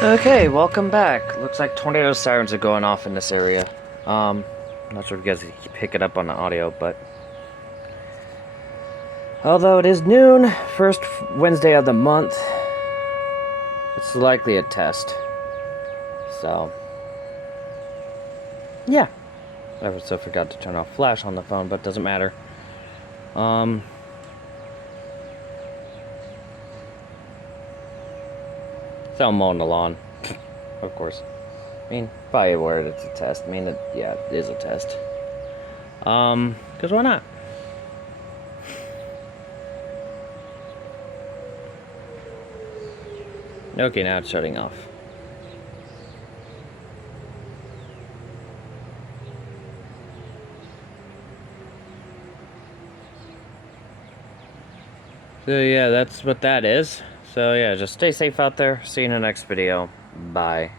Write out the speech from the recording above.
Okay, welcome back. Looks like tornado sirens are going off in this area. I'm not sure if you guys can pick it up on the audio, but although it is noon, first Wednesday of the month, it's likely a test. So, yeah. I also forgot to turn off flash on the phone, but it doesn't matter. So I'm mowing the lawn, of course. I mean, probably aware it's a test. I mean, yeah, it is a test. Because why not? Okay, now it's shutting off. So yeah, that's what that is. So yeah, just stay safe out there. See you in the next video. Bye.